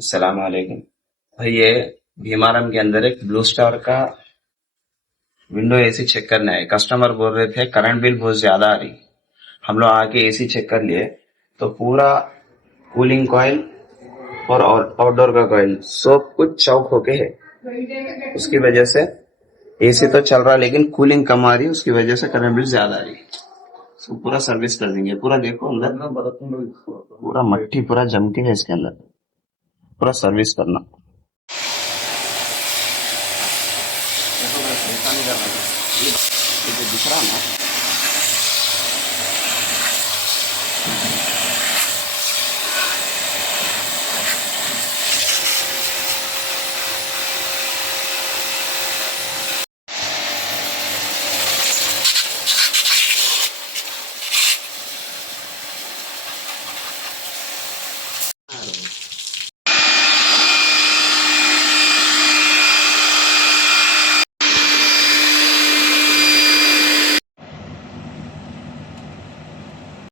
अस्सलाम वालेकुम भाई। ये भीमारम के अंदर एक ब्लू स्टार का विंडो एसी चेक करना है। कस्टमर बोल रहे थे करंट बिल बहुत ज्यादा आ रही। हम लोग आके एसी चेक कर लिए तो पूरा कूलिंग कॉइल और आउटडोर का कॉइल सब कुछ चौक होके है। उसकी वजह से एसी तो चल रहा है लेकिन कूलिंग कम आ रही है, उसकी वजह से करंट बिल ज्यादा आ रही है। इसको पूरा सर्विस कर देंगे। पूरा देखो अंदर पूरा मट्टी पूरा जम के है इसके अंदर। पूरा सर्विस करना। ये दिख रहा ना।